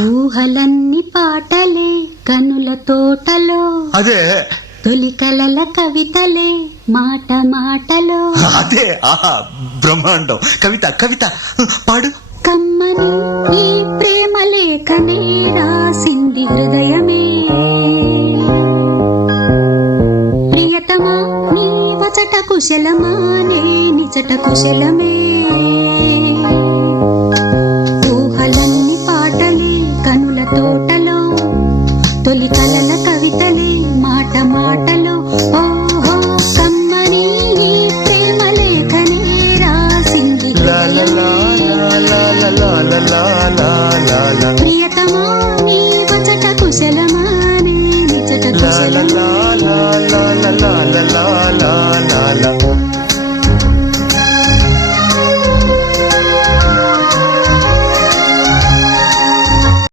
ఊహలన్నీ పాటలే కనుల తోటలో, అదే తొలి కలల కవితలే మాట మాటలో. అదే బ్రహ్మాండం. కవిత కవిత పాడు. కమ్మని ఈ ప్రేమ లేఖనే రాసింది హృదయమే, ప్రియతమా నీ వచట కుశలమా నే నిజట కుశలమే. ఊహలన్నీ పాటలే కనుల తోట